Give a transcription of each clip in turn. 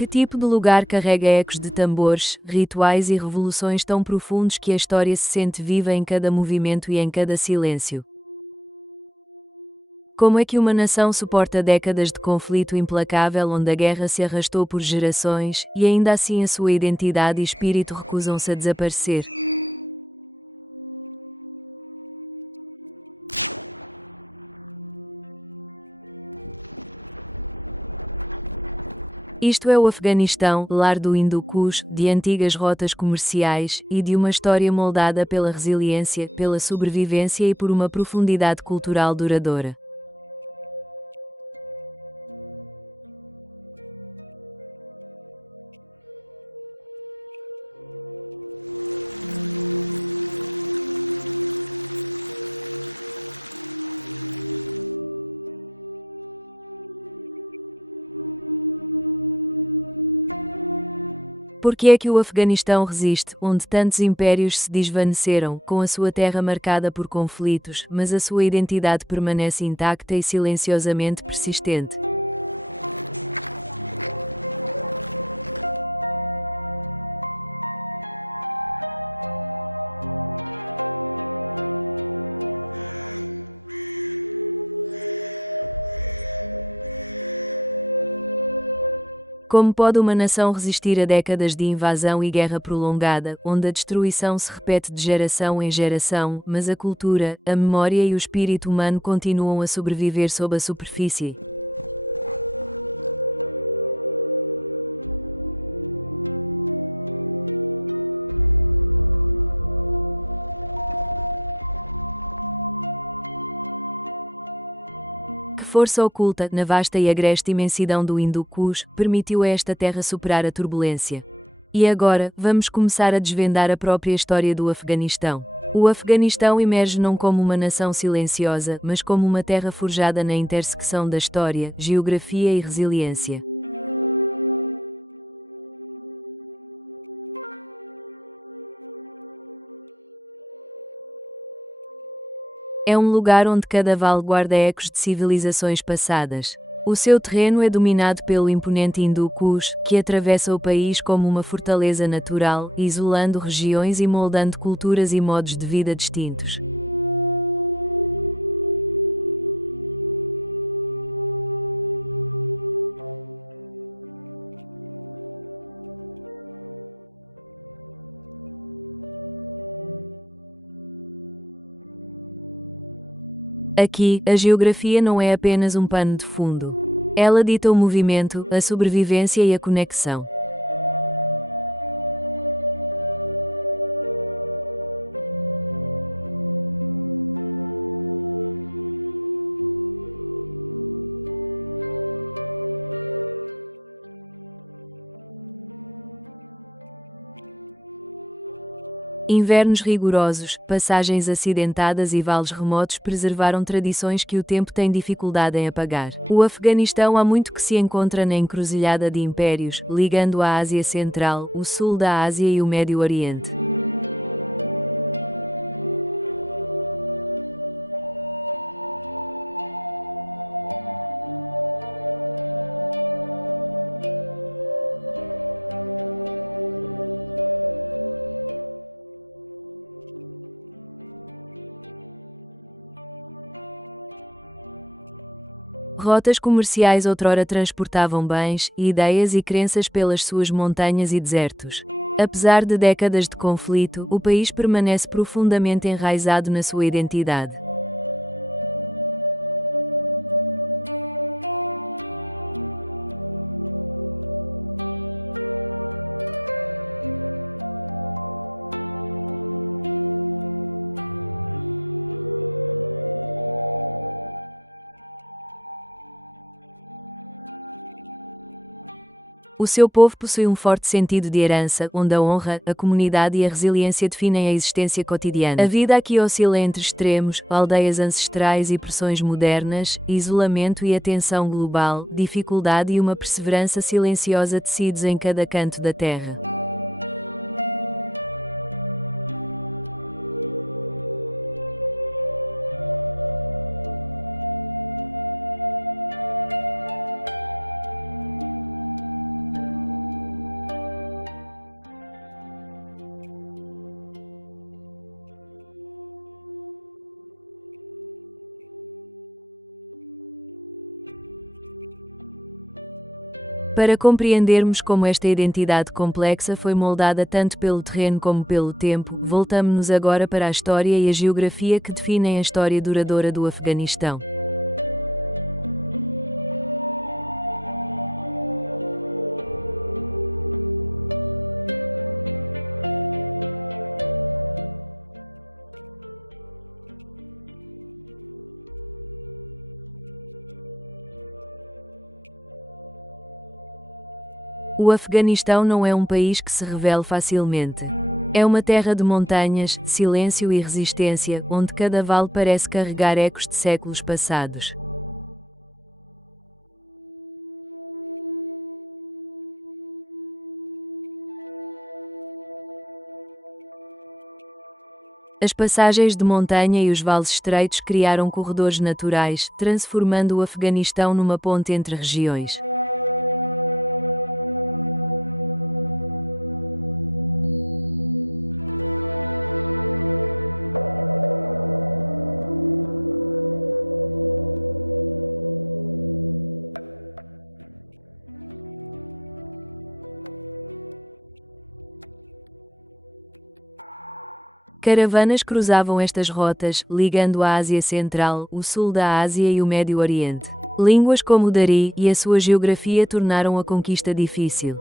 Que tipo de lugar carrega ecos de tambores, rituais e revoluções tão profundos que a história se sente viva em cada movimento e em cada silêncio? Como é que uma nação suporta décadas de conflito implacável onde a guerra se arrastou por gerações, e ainda assim a sua identidade e espírito recusam-se a desaparecer? Isto é o Afeganistão, lar do Hindu Kush, de antigas rotas comerciais e de uma história moldada pela resiliência, pela sobrevivência e por uma profundidade cultural duradoura. Por que é que o Afeganistão resiste, onde tantos impérios se desvaneceram, com a sua terra marcada por conflitos, mas a sua identidade permanece intacta e silenciosamente persistente? Como pode uma nação resistir a décadas de invasão e guerra prolongada, onde a destruição se repete de geração em geração, mas a cultura, a memória e o espírito humano continuam a sobreviver sob a superfície? Que força oculta, na vasta e agreste imensidão do Hindu Kush, permitiu a esta terra superar a turbulência? E agora, vamos começar a desvendar a própria história do Afeganistão. O Afeganistão emerge não como uma nação silenciosa, mas como uma terra forjada na intersecção da história, geografia e resiliência. É um lugar onde cada vale guarda ecos de civilizações passadas. O seu terreno é dominado pelo imponente Hindu Kush, que atravessa o país como uma fortaleza natural, isolando regiões e moldando culturas e modos de vida distintos. Aqui, a geografia não é apenas um pano de fundo. Ela dita o movimento, a sobrevivência e a conexão. Invernos rigorosos, passagens acidentadas e vales remotos preservaram tradições que o tempo tem dificuldade em apagar. O Afeganistão há muito que se encontra na encruzilhada de impérios, ligando a Ásia Central, o sul da Ásia e o Médio Oriente. Rotas comerciais outrora transportavam bens, ideias e crenças pelas suas montanhas e desertos. Apesar de décadas de conflito, o país permanece profundamente enraizado na sua identidade. O seu povo possui um forte sentido de herança, onde a honra, a comunidade e a resiliência definem a existência cotidiana. A vida aqui oscila entre extremos, aldeias ancestrais e pressões modernas, isolamento e atenção global, dificuldade e uma perseverança silenciosa tecidos em cada canto da terra. Para compreendermos como esta identidade complexa foi moldada tanto pelo terreno como pelo tempo, voltamos-nos agora para a história e a geografia que definem a história duradoura do Afeganistão. O Afeganistão não é um país que se revela facilmente. É uma terra de montanhas, silêncio e resistência, onde cada vale parece carregar ecos de séculos passados. As passagens de montanha e os vales estreitos criaram corredores naturais, transformando o Afeganistão numa ponte entre regiões. Caravanas cruzavam estas rotas, ligando a Ásia Central, o sul da Ásia e o Médio Oriente. Línguas como o Dari e a sua geografia tornaram a conquista difícil.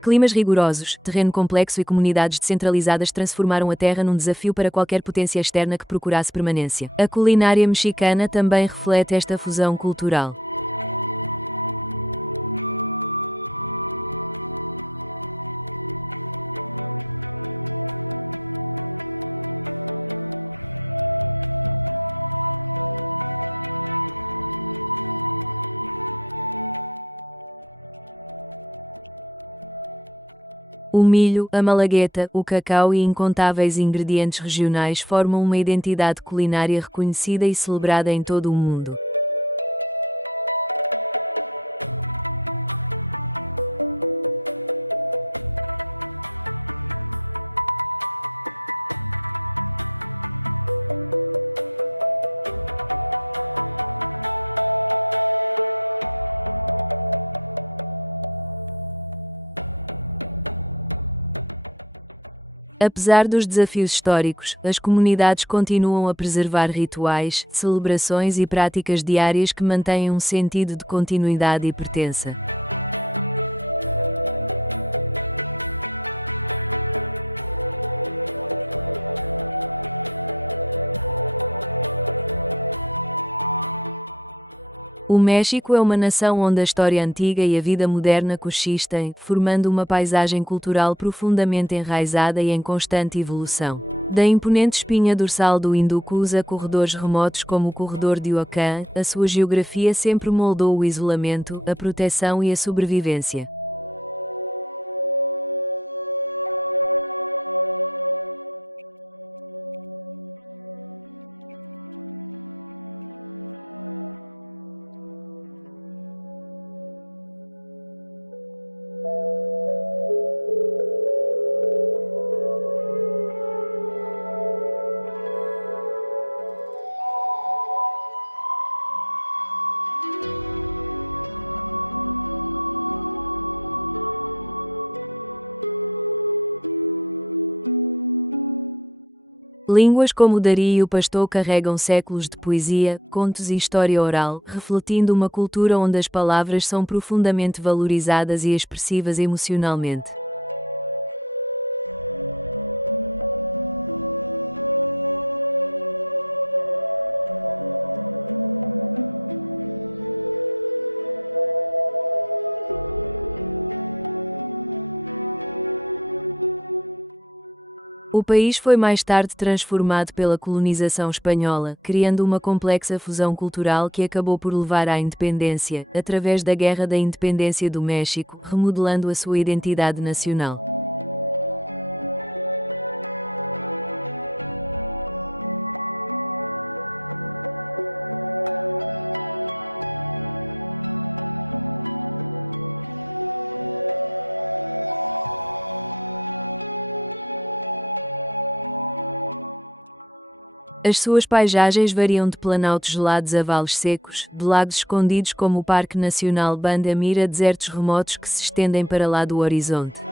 Climas rigorosos, terreno complexo e comunidades descentralizadas transformaram a terra num desafio para qualquer potência externa que procurasse permanência. A culinária mexicana também reflete esta fusão cultural. O milho, a malagueta, o cacau e incontáveis ingredientes regionais formam uma identidade culinária reconhecida e celebrada em todo o mundo. Apesar dos desafios históricos, as comunidades continuam a preservar rituais, celebrações e práticas diárias que mantêm um sentido de continuidade e pertença. O México é uma nação onde a história antiga e a vida moderna coexistem, formando uma paisagem cultural profundamente enraizada e em constante evolução. Da imponente espinha dorsal do Hindukush a corredores remotos como o corredor de Ocan, a sua geografia sempre moldou o isolamento, a proteção e a sobrevivência. Línguas como o dari e o pashto carregam séculos de poesia, contos e história oral, refletindo uma cultura onde as palavras são profundamente valorizadas e expressivas emocionalmente. O país foi mais tarde transformado pela colonização espanhola, criando uma complexa fusão cultural que acabou por levar à independência, através da Guerra da Independência do México, remodelando a sua identidade nacional. As suas paisagens variam de planaltos gelados a vales secos, de lagos escondidos como o Parque Nacional Banda-Mir a desertos remotos que se estendem para lá do horizonte.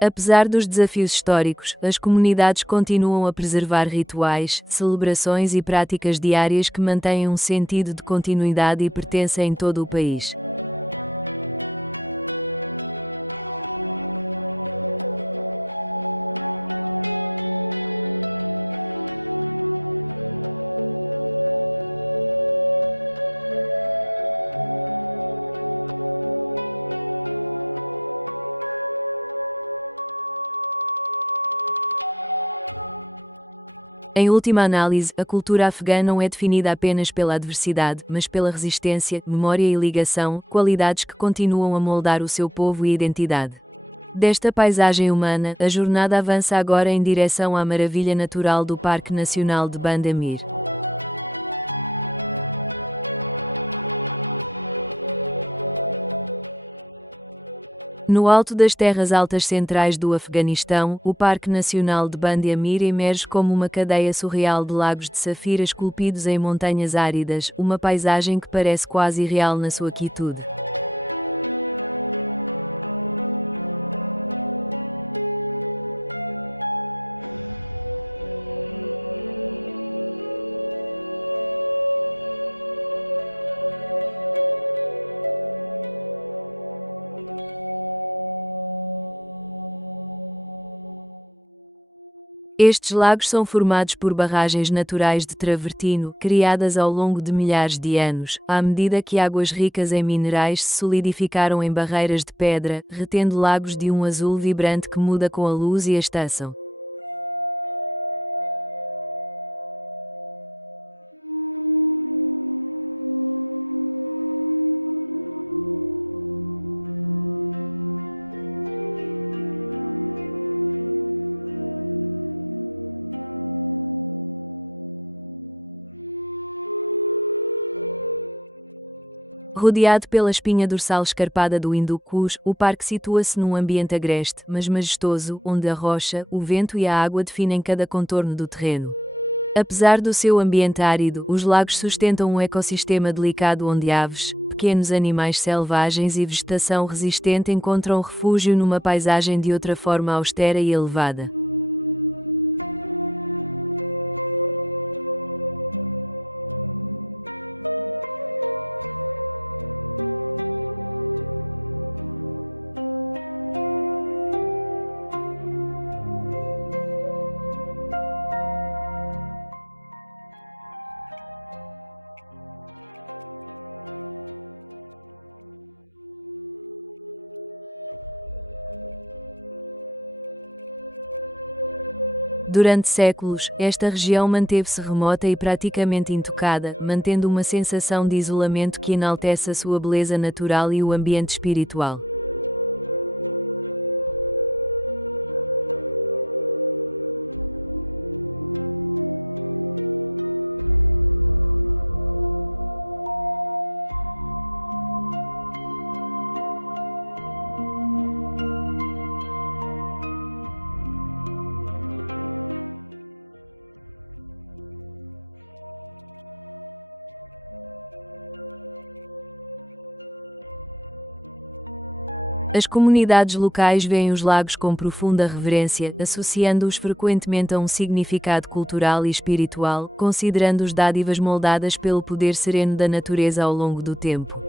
Apesar dos desafios históricos, as comunidades continuam a preservar rituais, celebrações e práticas diárias que mantêm um sentido de continuidade e pertença em todo o país. Em última análise, a cultura afegã não é definida apenas pela adversidade, mas pela resistência, memória e ligação, qualidades que continuam a moldar o seu povo e identidade. Desta paisagem humana, a jornada avança agora em direção à maravilha natural do Parque Nacional de Bandamir. No alto das terras altas centrais do Afeganistão, o Parque Nacional de Banda Amir emerge como uma cadeia surreal de lagos de safira esculpidos em montanhas áridas, uma paisagem que parece quase irreal na sua quietude. Estes lagos são formados por barragens naturais de travertino, criadas ao longo de milhares de anos, à medida que águas ricas em minerais se solidificaram em barreiras de pedra, retendo lagos de um azul vibrante que muda com a luz e a estação. Rodeado pela espinha dorsal escarpada do Hindu Kush, o parque situa-se num ambiente agreste, mas majestoso, onde a rocha, o vento e a água definem cada contorno do terreno. Apesar do seu ambiente árido, os lagos sustentam um ecossistema delicado onde aves, pequenos animais selvagens e vegetação resistente encontram refúgio numa paisagem de outra forma austera e elevada. Durante séculos, esta região manteve-se remota e praticamente intocada, mantendo uma sensação de isolamento que enaltece a sua beleza natural e o ambiente espiritual. As comunidades locais veem os lagos com profunda reverência, associando-os frequentemente a um significado cultural e espiritual, considerando-os dádivas moldadas pelo poder sereno da natureza ao longo do tempo.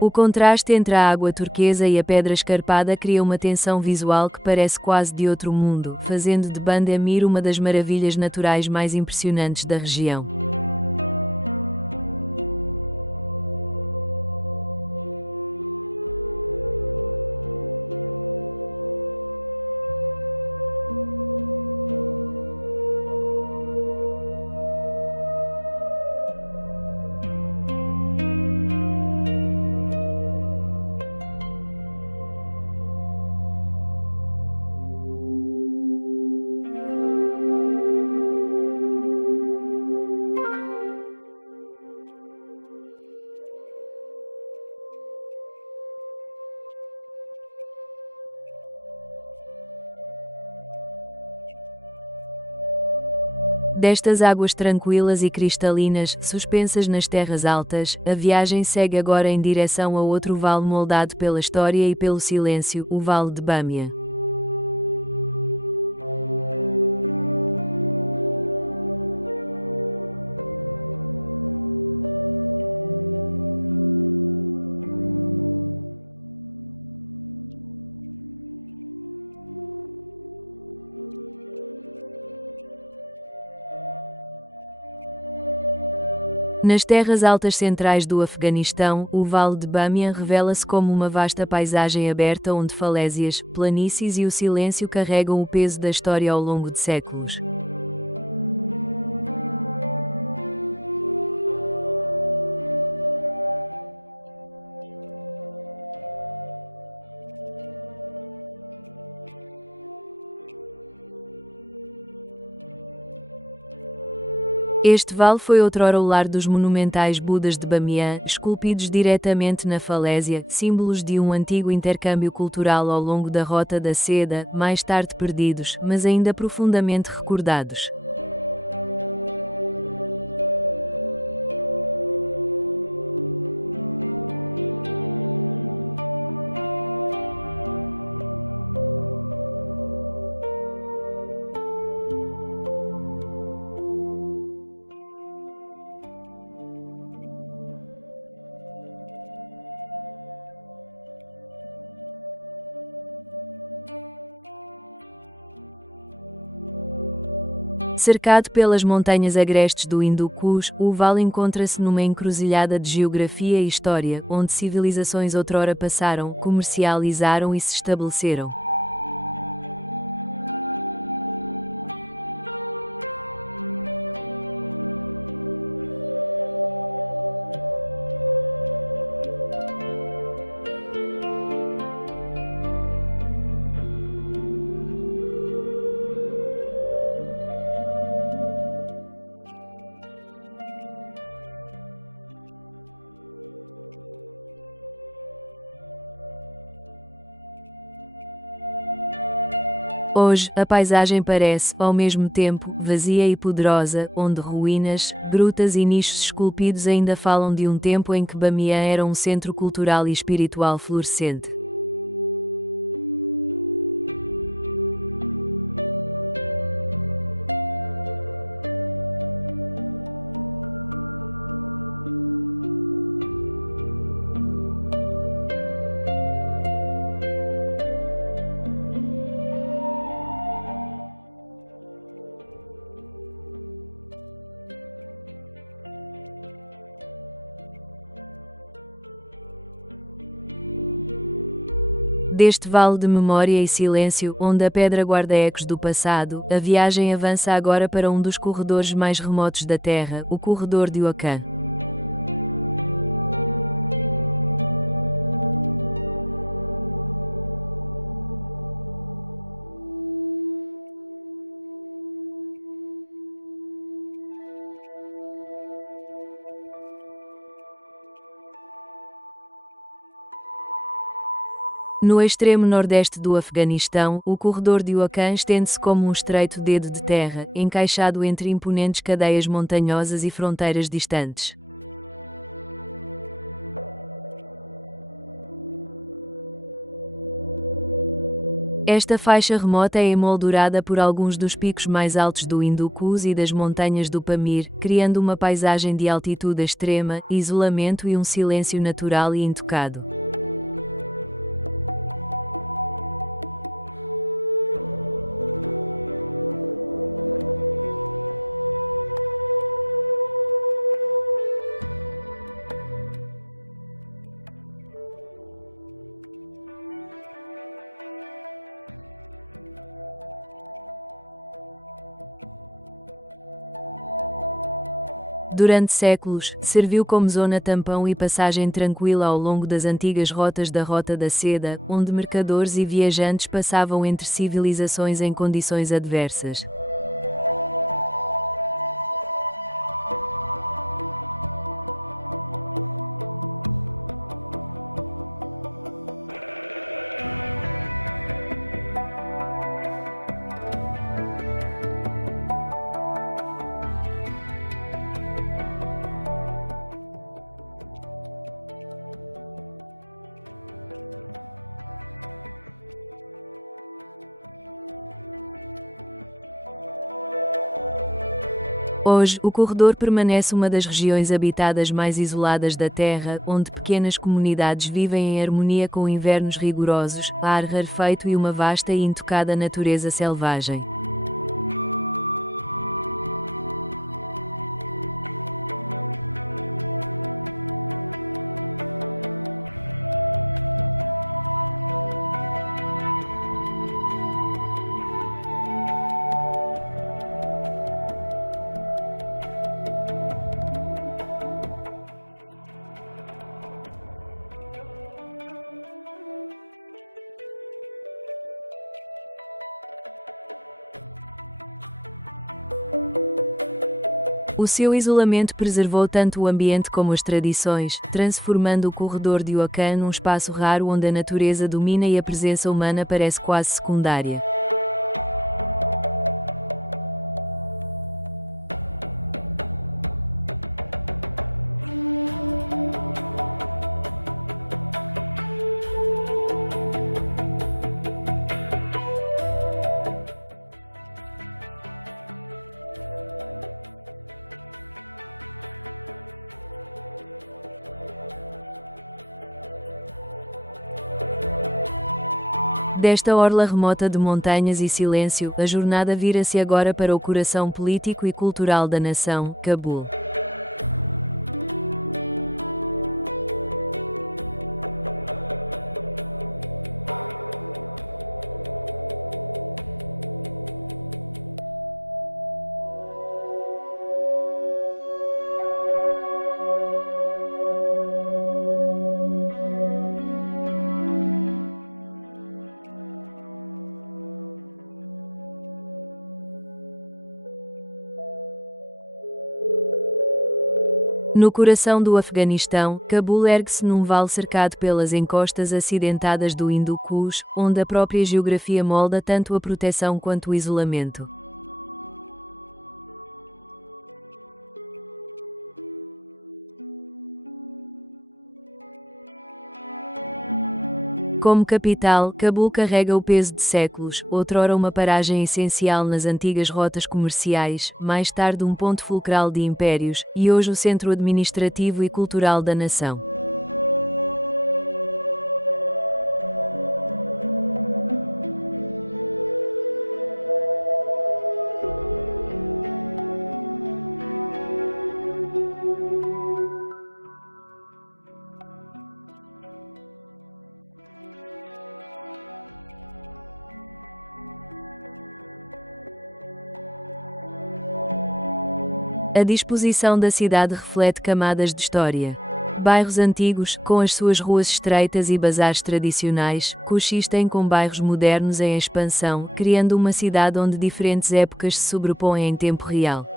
O contraste entre a água turquesa e a pedra escarpada cria uma tensão visual que parece quase de outro mundo, fazendo de Bandemir uma das maravilhas naturais mais impressionantes da região. Destas águas tranquilas e cristalinas, suspensas nas terras altas, a viagem segue agora em direção a outro vale moldado pela história e pelo silêncio, o Vale de Bâmia. Nas terras altas centrais do Afeganistão, o Vale de Bâmia revela-se como uma vasta paisagem aberta onde falésias, planícies e o silêncio carregam o peso da história ao longo de séculos. Este vale foi outrora o lar dos monumentais Budas de Bamiyan, esculpidos diretamente na falésia, símbolos de um antigo intercâmbio cultural ao longo da Rota da Seda, mais tarde perdidos, mas ainda profundamente recordados. Cercado pelas montanhas agrestes do Hindu Kush, o vale encontra-se numa encruzilhada de geografia e história, onde civilizações outrora passaram, comercializaram e se estabeleceram. Hoje, a paisagem parece, ao mesmo tempo, vazia e poderosa, onde ruínas, grutas e nichos esculpidos ainda falam de um tempo em que Bamiyan era um centro cultural e espiritual florescente. Deste vale de memória e silêncio, onde a pedra guarda ecos do passado, a viagem avança agora para um dos corredores mais remotos da Terra, o corredor de Wakhan. No extremo nordeste do Afeganistão, o corredor de Wakhan estende-se como um estreito dedo de terra, encaixado entre imponentes cadeias montanhosas e fronteiras distantes. Esta faixa remota é emoldurada por alguns dos picos mais altos do Hindu Kush e das montanhas do Pamir, criando uma paisagem de altitude extrema, isolamento e um silêncio natural e intocado. Durante séculos, serviu como zona tampão e passagem tranquila ao longo das antigas rotas da Rota da Seda, onde mercadores e viajantes passavam entre civilizações em condições adversas. Hoje, o corredor permanece uma das regiões habitadas mais isoladas da Terra, onde pequenas comunidades vivem em harmonia com invernos rigorosos, ar rarefeito e uma vasta e intocada natureza selvagem. O seu isolamento preservou tanto o ambiente como as tradições, transformando o corredor de Wakhan num espaço raro onde a natureza domina e a presença humana parece quase secundária. Desta orla remota de montanhas e silêncio, a jornada vira-se agora para o coração político e cultural da nação, Cabul. No coração do Afeganistão, Cabul ergue-se num vale cercado pelas encostas acidentadas do Hindu Kush, onde a própria geografia molda tanto a proteção quanto o isolamento. Como capital, Cabul carrega o peso de séculos, outrora uma paragem essencial nas antigas rotas comerciais, mais tarde um ponto fulcral de impérios, e hoje o centro administrativo e cultural da nação. A disposição da cidade reflete camadas de história. Bairros antigos, com as suas ruas estreitas e bazares tradicionais, coexistem com bairros modernos em expansão, criando uma cidade onde diferentes épocas se sobrepõem em tempo real.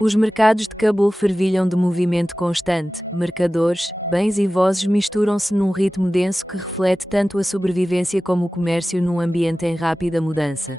Os mercados de Cabul fervilham de movimento constante, mercadores, bens e vozes misturam-se num ritmo denso que reflete tanto a sobrevivência como o comércio num ambiente em rápida mudança.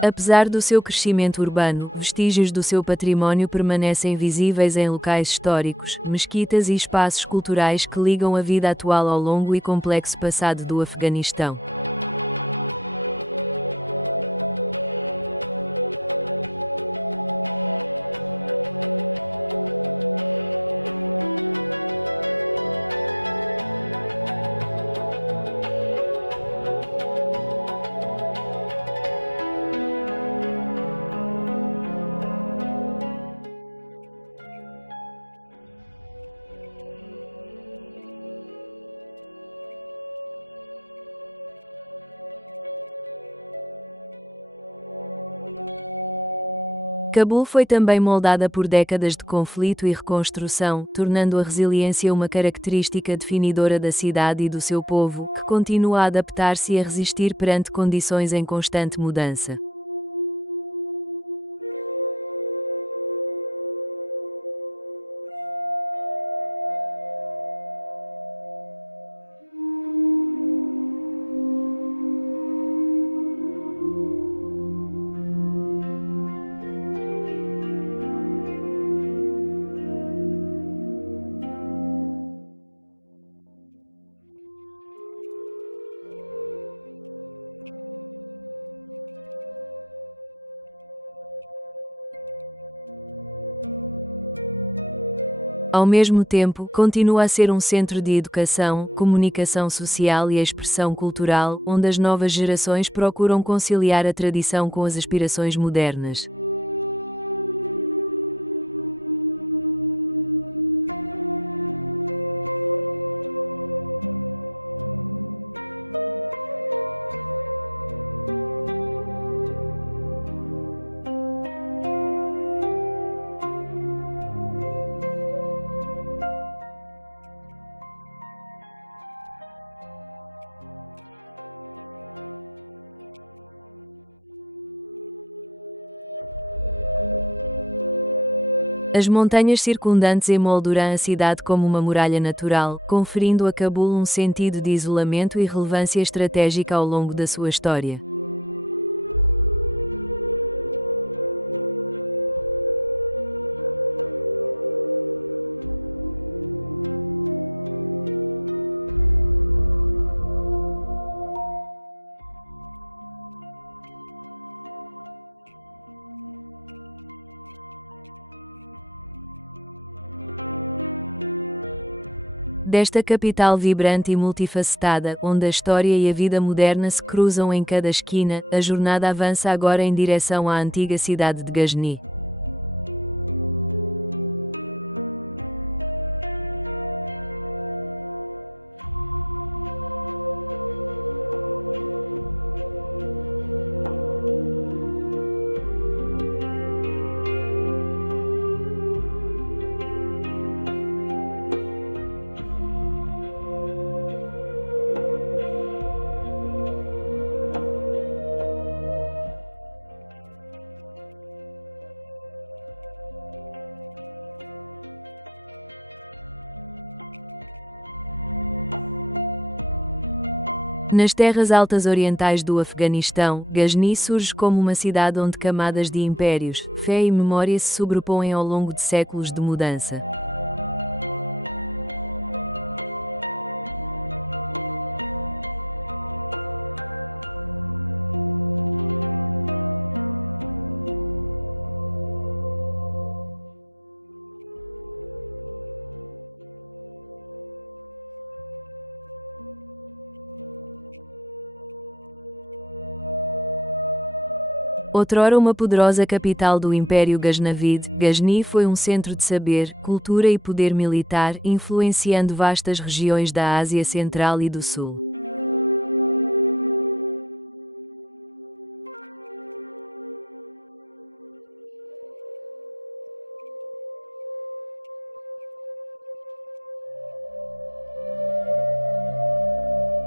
Apesar do seu crescimento urbano, vestígios do seu património permanecem visíveis em locais históricos, mesquitas e espaços culturais que ligam a vida atual ao longo e complexo passado do Afeganistão. Cabul foi também moldada por décadas de conflito e reconstrução, tornando a resiliência uma característica definidora da cidade e do seu povo, que continua a adaptar-se e a resistir perante condições em constante mudança. Ao mesmo tempo, continua a ser um centro de educação, comunicação social e expressão cultural, onde as novas gerações procuram conciliar a tradição com as aspirações modernas. As montanhas circundantes emolduram a cidade como uma muralha natural, conferindo a Cabul um sentido de isolamento e relevância estratégica ao longo da sua história. Desta capital vibrante e multifacetada, onde a história e a vida moderna se cruzam em cada esquina, a jornada avança agora em direção à antiga cidade de Ghazni. Nas terras altas orientais do Afeganistão, Ghazni surge como uma cidade onde camadas de impérios, fé e memória se sobrepõem ao longo de séculos de mudança. Outrora uma poderosa capital do Império Gaznavide, Ghazni foi um centro de saber, cultura e poder militar, influenciando vastas regiões da Ásia Central e do Sul.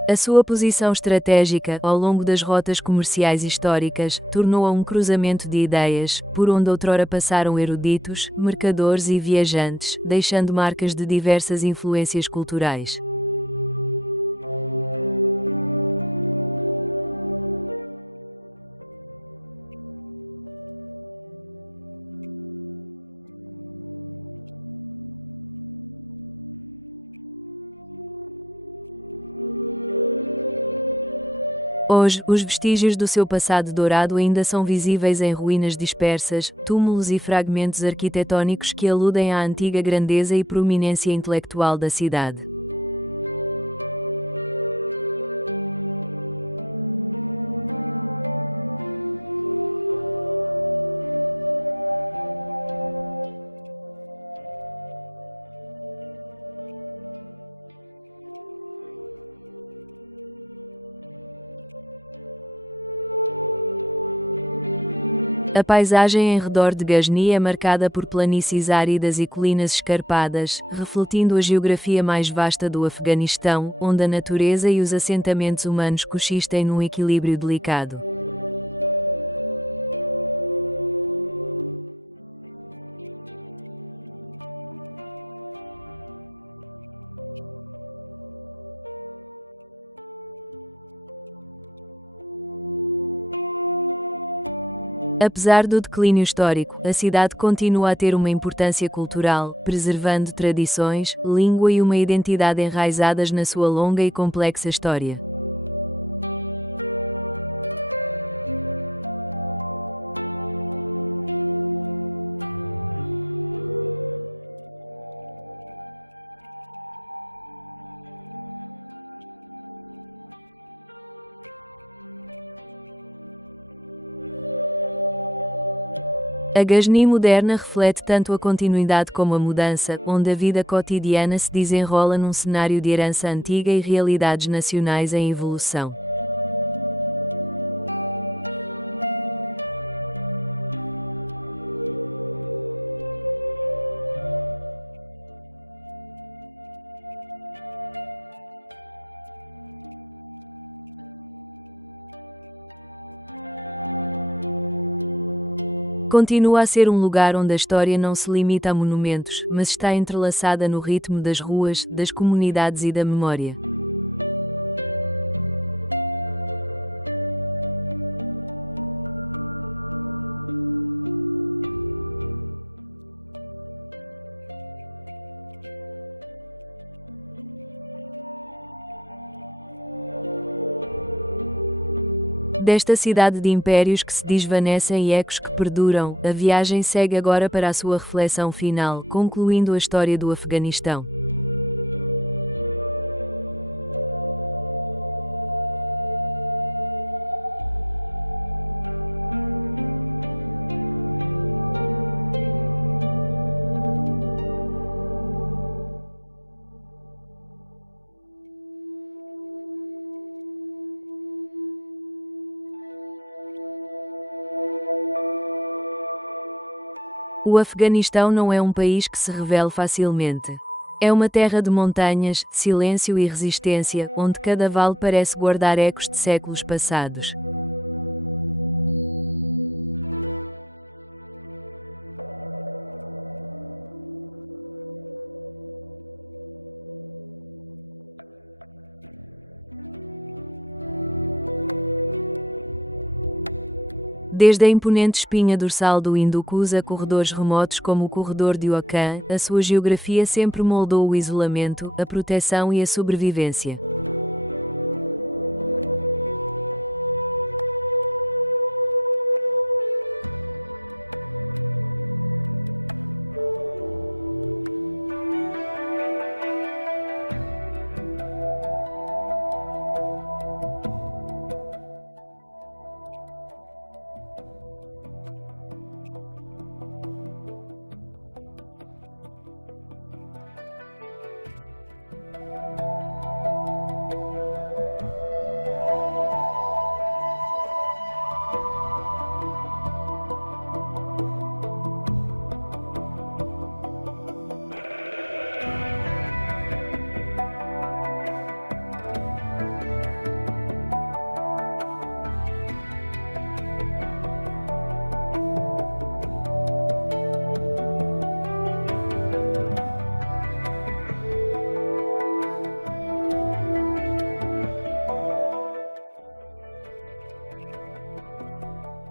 A sua posição estratégica, ao longo das rotas comerciais históricas, tornou-a um cruzamento de ideias, por onde outrora passaram eruditos, mercadores e viajantes, deixando marcas de diversas influências culturais. Hoje, os vestígios do seu passado dourado ainda são visíveis em ruínas dispersas, túmulos e fragmentos arquitetônicos que aludem à antiga grandeza e proeminência intelectual da cidade. A paisagem em redor de Ghazni é marcada por planícies áridas e colinas escarpadas, refletindo a geografia mais vasta do Afeganistão, onde a natureza e os assentamentos humanos coexistem num equilíbrio delicado. Apesar do declínio histórico, a cidade continua a ter uma importância cultural, preservando tradições, língua e uma identidade enraizadas na sua longa e complexa história. A Ghazni moderna reflete tanto a continuidade como a mudança, onde a vida cotidiana se desenrola num cenário de herança antiga e realidades nacionais em evolução. Continua a ser um lugar onde a história não se limita a monumentos, mas está entrelaçada no ritmo das ruas, das comunidades e da memória. Desta cidade de impérios que se desvanecem e ecos que perduram, a viagem segue agora para a sua reflexão final, concluindo a história do Afeganistão. O Afeganistão não é um país que se revela facilmente. É uma terra de montanhas, silêncio e resistência, onde cada vale parece guardar ecos de séculos passados. Desde a imponente espinha dorsal do Hindukush a corredores remotos como o corredor de Wakhan, a sua geografia sempre moldou o isolamento, a proteção e a sobrevivência.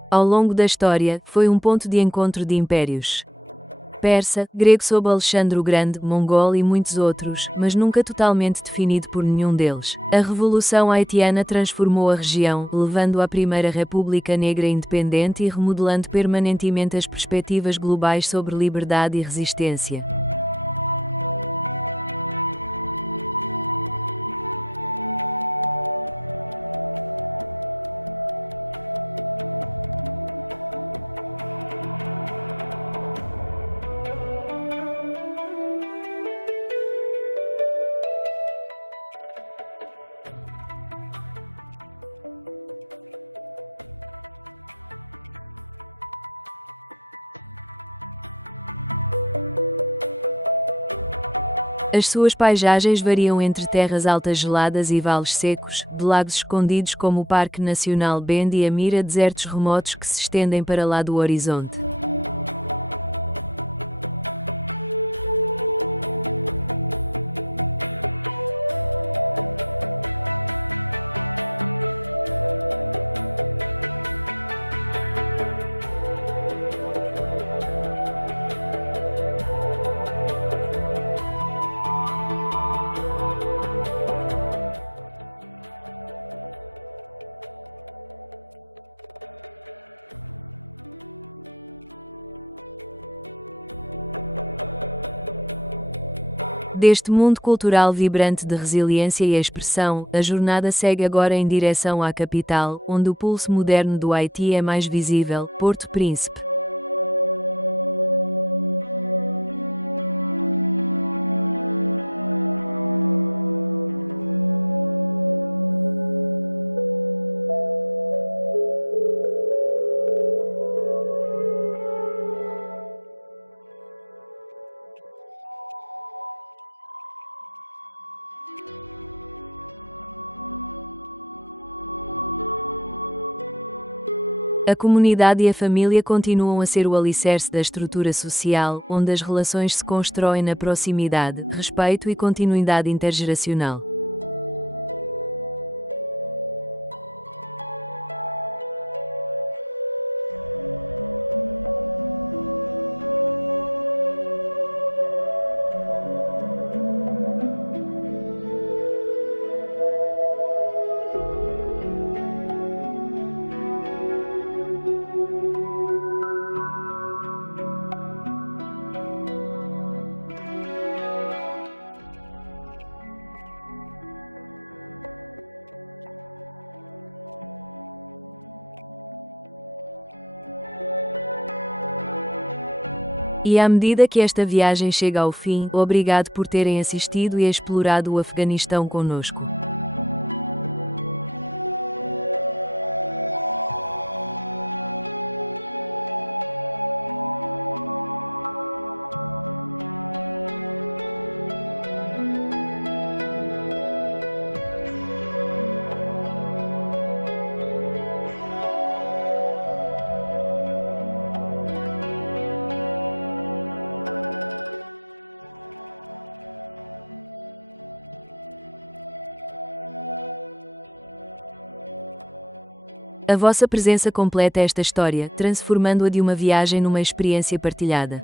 Ao longo da história, foi um ponto de encontro de impérios. Persa, grego sob Alexandre o Grande, mongol e muitos outros, mas nunca totalmente definido por nenhum deles. A Revolução Haitiana transformou a região, levando à Primeira República Negra independente e remodelando permanentemente as perspectivas globais sobre liberdade e resistência. As suas paisagens variam entre terras altas geladas e vales secos, de lagos escondidos como o Parque Nacional Bendi Amir a desertos remotos que se estendem para lá do horizonte. Deste mundo cultural vibrante de resiliência e expressão, a jornada segue agora em direção à capital, onde o pulso moderno do Haiti é mais visível, Porto Príncipe. A comunidade e a família continuam a ser o alicerce da estrutura social, onde as relações se constroem na proximidade, respeito e continuidade intergeracional. E à medida que esta viagem chega ao fim, obrigado por terem assistido e explorado o Afeganistão conosco. A vossa presença completa esta história, transformando-a de uma viagem numa experiência partilhada.